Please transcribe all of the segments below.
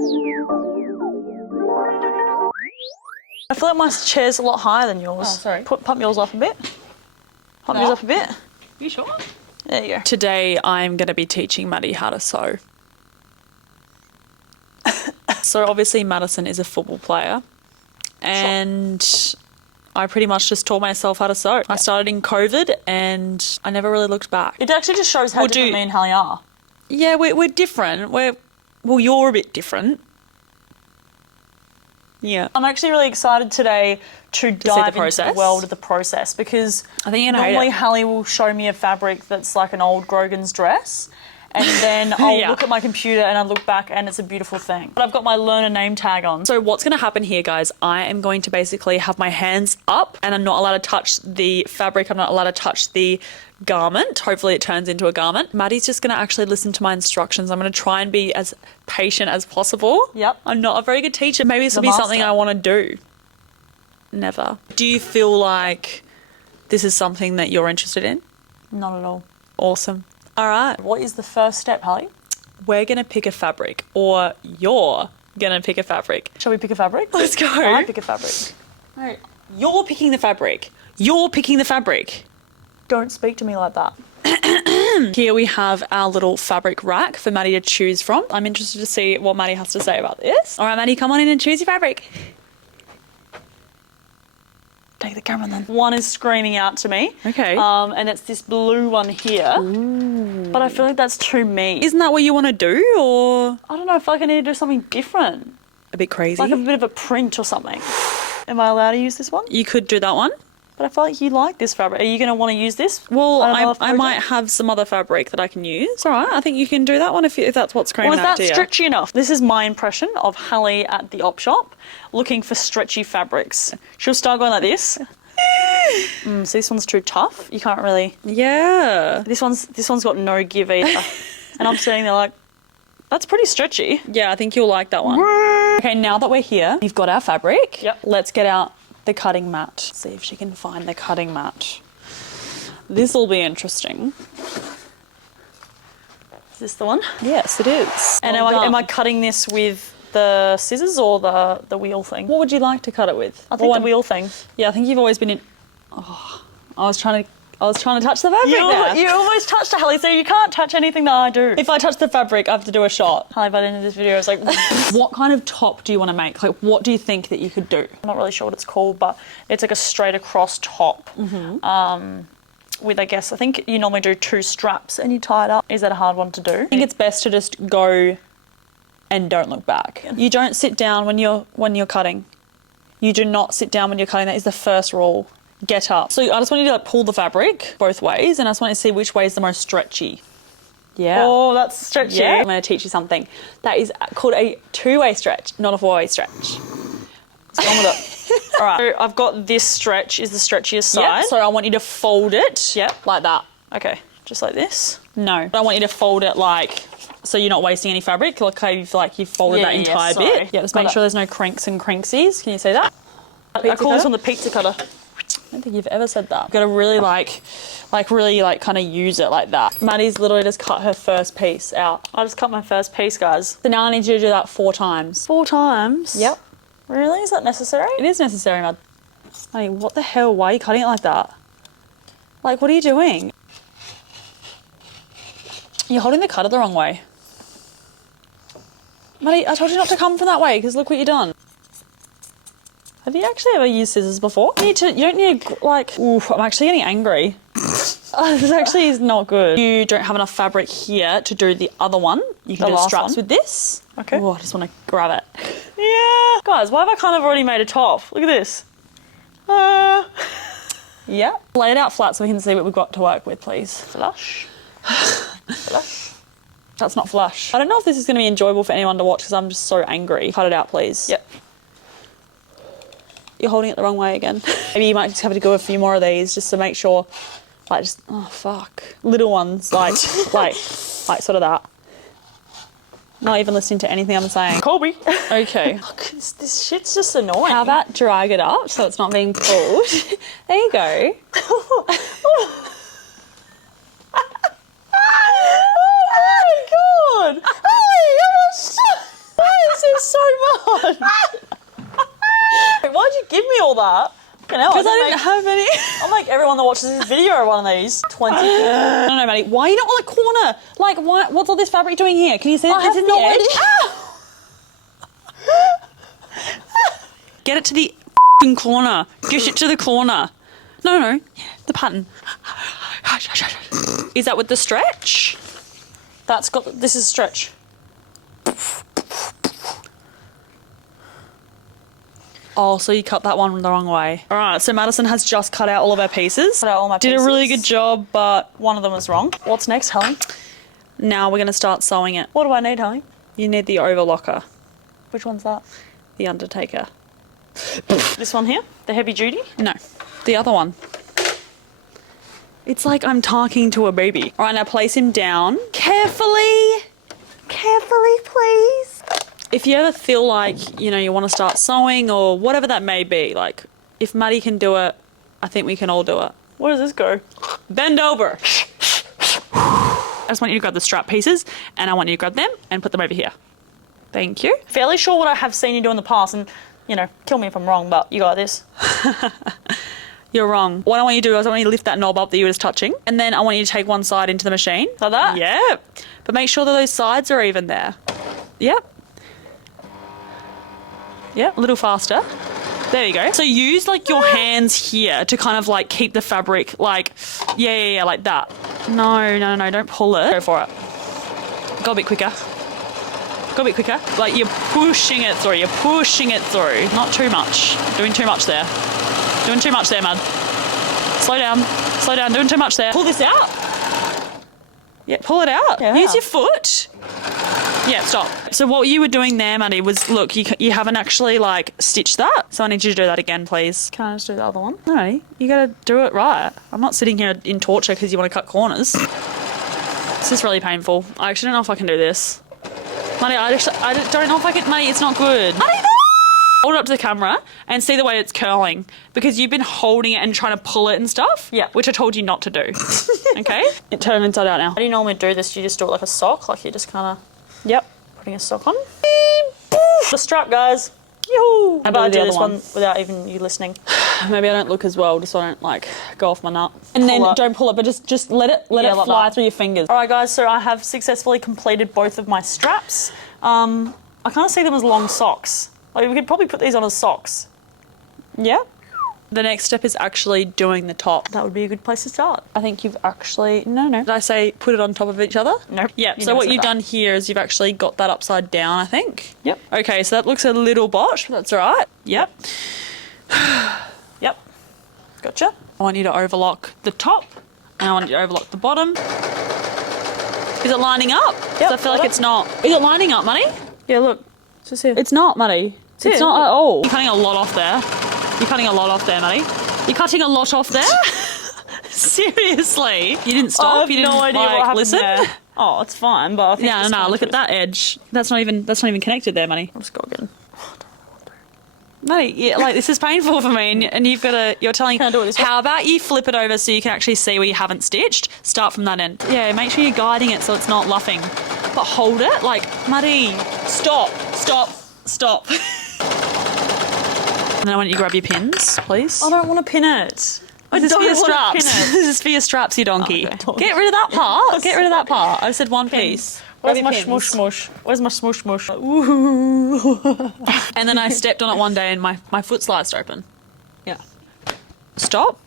I feel like my chair's a lot higher than yours. Oh, sorry. Pump yours off a bit. Pump yours off a bit. You sure? There you go. Today I'm going to be teaching Maddi how to sew. So obviously Madison is a football player and I pretty much just taught myself how to sew. I started in COVID and I never really looked back. It actually just shows how different me and Hallie are. Yeah, we're different. Well, you're a bit different. Yeah. I'm actually really excited today to dive into the world of the process because I think you're gonna normally hate it. Hallie will show me a fabric that's like an old Grogan's dress and then I'll look at my computer and I look back and it's a beautiful thing. But I've got my learner name tag on. So what's going to happen here, guys, I am going to basically have my hands up and I'm not allowed to touch the fabric. I'm not allowed to touch the garment. Hopefully it turns into a garment. Maddie's just going to actually listen to my instructions. I'm going to try and be as patient as possible. Yep. I'm not a very good teacher. Maybe this will be something I want to do. Never. Do you feel like this is something that you're interested in? Not at all. Awesome. All right. What is the first step, Hallie? We're going to pick a fabric, or you're going to pick a fabric. Shall we pick a fabric? Let's go. I pick a fabric. All right. You're picking the fabric. You're picking the fabric. Don't speak to me like that. Here we have our little fabric rack for Maddie to choose from. I'm interested to see what Maddie has to say about this. All right, Maddie, come on in and choose your fabric. Take the camera then. One is screaming out to me. Okay. And it's this blue one here. Ooh. But I feel like that's too me. Isn't that what you want to do, or? I don't know, I feel like I need to do something different. A bit crazy? Like a bit of a print or something. Am I allowed to use this one? You could do that one. But I feel like you like this fabric. Are you going to want to use this? Well, I might have some other fabric that I can use. All right, I think you can do that one if that's what's screaming out to you. Is that stretchy enough? This is my impression of Hallie at the op shop looking for stretchy fabrics. She'll start going like this. So this one's too tough. You can't really... Yeah. This one's got no give either. And I'm sitting there like, that's pretty stretchy. Yeah, I think you'll like that one. Okay, now that we're here, you've got our fabric. Yep. Let's get out the cutting mat. See if she can find the cutting mat. This will be interesting. Is this the one? Yes, it is. And am I cutting this with the scissors or the wheel thing? What would you like to cut it with? I think the wheel thing. Yeah, I think you've always been in... Oh, I was trying to touch the fabric there. You almost touched it, Hallie, so you can't touch anything that I do. If I touch the fabric, I have to do a shot. Hallie, by the end of this video, I was like... What kind of top do you want to make? Like, what do you think that you could do? I'm not really sure what it's called, but it's like a straight across top. With, I think you normally do 2 straps and you tie it up. Is that a hard one to do? I think it's best to just go and don't look back. You don't sit down when you're cutting. You do not sit down when you're cutting. That is the first rule. Get up. So I just want you to like pull the fabric both ways, and I just want you to see which way is the most stretchy. Yeah. Oh, that's stretchy. Yeah. I'm going to teach you something. That is called a 2-way stretch, not a 4-way stretch. What's wrong with it? All right. So I've got this stretch is the stretchiest side. Yep. So I want you to fold it. Yep. Like that. Okay. Just like this. No. I want you to fold it like so you're not wasting any fabric. Like you've folded that entire bit. Yeah. Just make sure there's no crinks and crinksies. Can you see that? I call this one the pizza cutter. I don't think you've ever said that. You've got to really really kind of use it like that. Maddie's literally just cut her first piece out. I just cut my first piece, guys. So now I need you to do that 4 times. 4 times? Yep. Really? Is that necessary? It is necessary, Mad. Maddie, what the hell? Why are you cutting it like that? Like, what are you doing? You're holding the cutter the wrong way. Maddie, I told you not to come from that way because look what you've done. Have you actually ever used scissors before? You don't need like... Oof, I'm actually getting angry. This actually is not good. You don't have enough fabric here to do the other one. You can do the straps with this. Okay. Oh, I just want to grab it. Yeah. Guys, why have I kind of already made a top? Look at this. Yeah. Lay it out flat so we can see what we've got to work with, please. Flush. Flush. That's not flush. I don't know if this is going to be enjoyable for anyone to watch because I'm just so angry. Cut it out, please. Yep. You're holding it the wrong way again. Maybe you might just have to go a few more of these just to make sure, like just, oh fuck. Little ones, like sort of that. Not even listening to anything I'm saying. Colby. Okay. Look, this shit's just annoying. How about drag it up so it's not being pulled? There you go. Oh my god! Hey, why is Why'd you give me all that? Because I didn't have any. I'll make everyone that watches this video one of these. 20. No, Maddie. Why are you not on the corner? Like, why? What's all this fabric doing here? Can you see it's in the edge? Get it to the corner. Dish it to the corner. No. The pattern. Is that with the stretch? That's got. This is stretch. Oh, so you cut that one the wrong way. All right, so Madison has just cut out all of our pieces. Cut out all my Did pieces. a really good job, but One of them was wrong. What's next, Hallie? now we're going to start sewing it. What do I need, Hallie? You need the overlocker, Which one's that? the Undertaker. This one here? The heavy duty? No, the other one. It's like I'm talking to a baby. All right, now place him down. Carefully. Carefully, please. If you ever feel like, you want to start sewing or whatever that may be, like, if Maddie can do it, I think we can all do it. Where does this go? Bend over. I just want you to grab the strap pieces and I want you to grab them and put them over here. Thank you. Fairly sure what I have seen you do in the past, and, kill me if I'm wrong, but you got this. You're wrong. What I want you to do is I want you to lift that knob up that you were just touching, and then I want you to take one side into the machine. Like that? Yeah. But make sure that those sides are even there. Yep. Yeah, a little faster. There you go. So use like your hands here to kind of like keep the fabric like, yeah, like that. No, don't pull it. Go for it. Go a bit quicker. Go a bit quicker. Like you're pushing it through. You're pushing it through. Not too much. Doing too much there. Doing too much there, Mad. Slow down. Slow down. Doing too much there. Pull this out. Yeah, pull it out. Yeah. Use your foot. Yeah, stop. So what you were doing there, Maddie, was, look, you haven't actually, like, stitched that. So I need you to do that again, please. Can I just do the other one? No, you got to do it right. I'm not sitting here in torture because you want to cut corners. This is really painful. I actually don't know if I can do this. Maddie, I don't know if I can. Maddie, it's not good. Maddie, no! Hold it up to the camera and see the way it's curling because you've been holding it and trying to pull it and stuff. Yeah. Which I told you not to do. Okay? Turn inside out now. How do you normally do this? Do you just do it like a sock? Like you just kind of Yep. putting a sock on? The strap, guys. Yoo-hoo! How about I do this one without even you listening? Maybe I don't look as well, just so I don't like go off my nut. And then don't pull it, but just let it like fly that. through your fingers. All right, guys. So I have successfully completed both of my straps. I kind of see them as long socks. Like we could probably put these on as socks. Yeah. The next step is actually doing the top. That would be a good place to start. I think you've actually no. Did I say put it on top of each other? Nope. Yeah. You So never what said you've that. done here is you've actually got that upside down, I think. Yep. Okay, so that looks a little botched, but that's all right. Yep. Yep. Gotcha. I want you to overlock the top, and I want you to overlock the bottom. Is it lining up? Yep, I feel like got it's not. Is it lining up, Maddie? Yeah. Look. It's just here. It's not, Maddie. It's it. not at all. You're cutting a lot off there. You're cutting a lot off there, Maddie. You're cutting a lot off there. Seriously. You didn't stop. I have you didn't no idea what happened listen. there. Oh, it's fine, but I think Yeah, no. Look at that edge. That's not even connected there, Maddie. Let's go again. Maddie, yeah, like this is painful for me, and you've got to. You're telling. Can I do it this way? How about you flip it over so you can actually see where you haven't stitched? Start from that end. Yeah, make sure you're guiding it so it's not luffing, but hold it. Like, Maddie, stop. And then I want you to grab your pins, please. I don't want to pin it. Oh, this is for your don't wanna straps. pin it. This is for your straps, you donkey. Oh, okay. Get rid of that part. Get rid of that part. I said one piece. Where's Grab my your pins. smush smush? Where's my smush smush? And then I stepped on it one day and my foot sliced open. Yeah. Stop.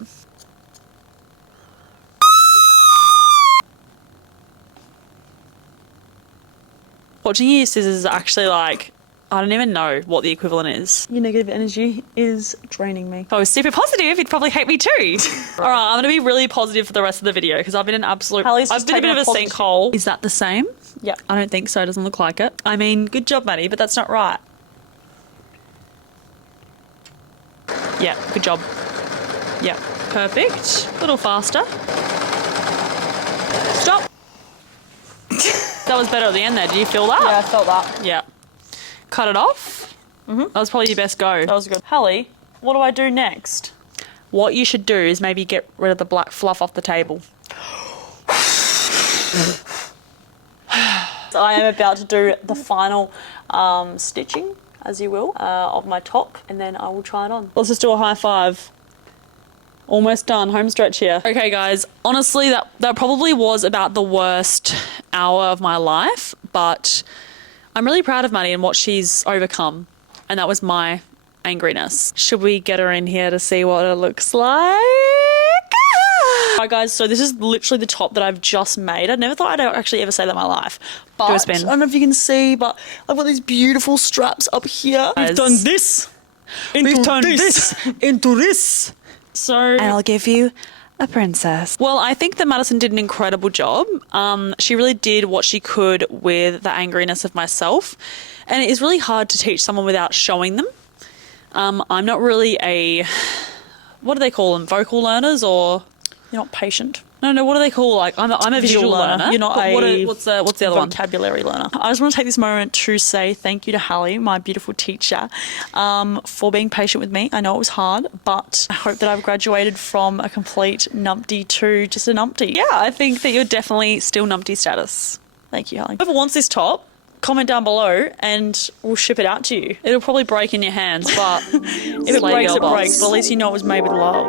Watching you use scissors is actually like, I don't even know what the equivalent is. Your negative energy is draining me. If I was super positive, you'd probably hate me too. All right, I'm going to be really positive for the rest of the video because I've been an absolute... Hallie's I've just been a bit taken of a a positive- sinkhole. Is that the same? Yeah. I don't think so. It doesn't look like it. I mean, good job, Maddie, but that's not right. Yeah, good job. Yeah, perfect. A little faster. Stop. That was better at the end there. Did you feel that? Yeah, I felt that. Yeah. Cut it off. That was probably your best go. That was good. Hallie, what do I do next? What you should do is maybe get rid of the black fluff off the table. I am about to do the final stitching, as you will, of my top, and then I will try it on. Let's just do a high five. Almost done, home stretch here. Okay guys, honestly that probably was about the worst hour of my life, but I'm really proud of Maddi and what she's overcome, and that was my angriness. Should we get her in here to see what it looks like? Alright guys, so this is literally the top that I've just made. I never thought I'd actually ever say that in my life. But Do a spin. I don't know if you can see, but I've got these beautiful straps up here. We've done this into this into this. So, and I'll give you a princess. Well, I think that Madison did an incredible job. She really did what she could with the angriness of myself. And it is really hard to teach someone without showing them. I'm not really a, what do they call them? Vocal learners, or? You're not patient. No, what do they call, like, I'm a visual learner. You're not what's the other one? Vocabulary learner. I just want to take this moment to say thank you to Hallie, my beautiful teacher, for being patient with me. I know it was hard, but I hope that I've graduated from a complete numpty to just a numpty. Yeah, I think that you're definitely still numpty status. Thank you, Hallie. Whoever wants this top, comment down below and we'll ship it out to you. It'll probably break in your hands, but If it breaks, it breaks. But at least you know it was made with love.